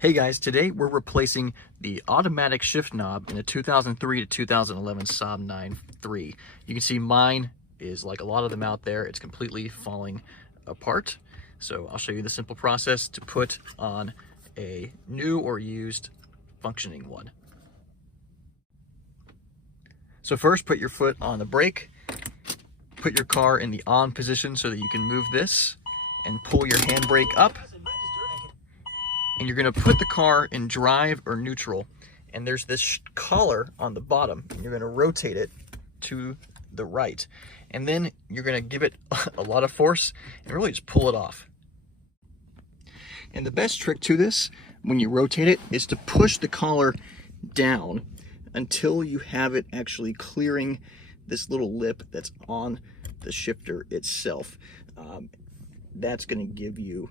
Hey guys, today we're replacing the automatic shift knob in a 2003 to 2011 Saab 9.3. You can see mine is like a lot of them out there. It's completely falling apart. So I'll show you the simple process to put on a new or used functioning one. So first, put your foot on the brake, put your car in the on position so that you can move this, and pull your handbrake up. And you're gonna put the car in drive or neutral, and there's this collar on the bottom, and you're gonna rotate it to the right. And then you're gonna give it a lot of force and really just pull it off. And the best trick to this, when you rotate it, is to push the collar down until you have it actually clearing this little lip that's on the shifter itself. That's gonna give you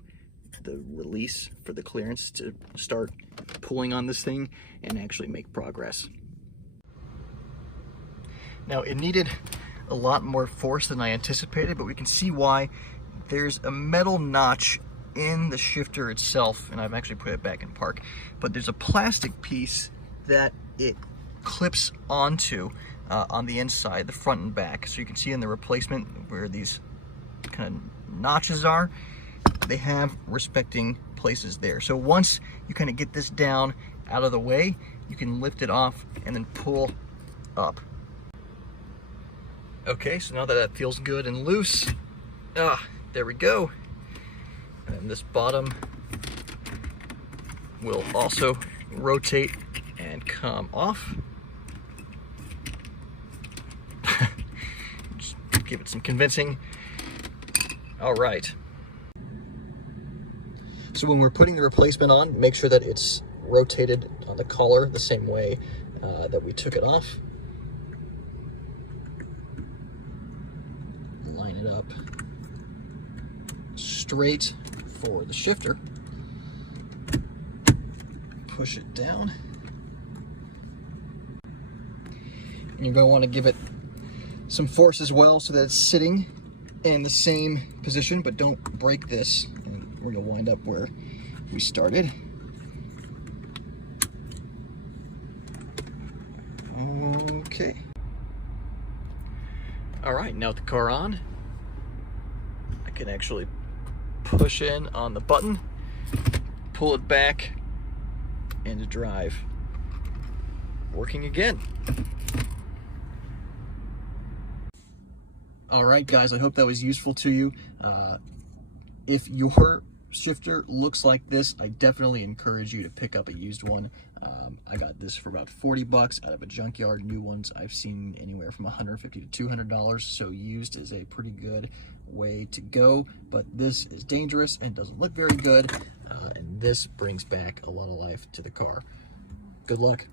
the release for the clearance to start pulling on this thing and actually make progress. Now, it needed a lot more force than I anticipated, but we can see why. There's a metal notch in the shifter itself, and I've actually put it back in park, but there's a plastic piece that it clips onto on the inside, the front and back. So you can see in the replacement where these kind of notches are, they have respecting places there. So once you kind of get this down out of the way, you can lift it off and then pull up. Okay, so now that that feels good and loose, there we go. And then this bottom will also rotate and come off. Just give it some convincing. All right. So when we're putting the replacement on, make sure that it's rotated on the collar the same way that we took it off. Line it up straight for the shifter. Push it down. And you're going to want to give it some force as well so that it's sitting in the same position, but don't break this. We're gonna wind up where we started. Okay. All right, now with the car on, I can actually push in on the button, pull it back into drive. Working again. All right, guys, I hope that was useful to you. If your shifter looks like this, I definitely encourage you to pick up a used one. I got this for about 40 bucks out of a junkyard. New ones I've seen anywhere from $150 to $200, so used is a pretty good way to go. But this is dangerous and doesn't look very good, and this brings back a lot of life to the car. Good luck.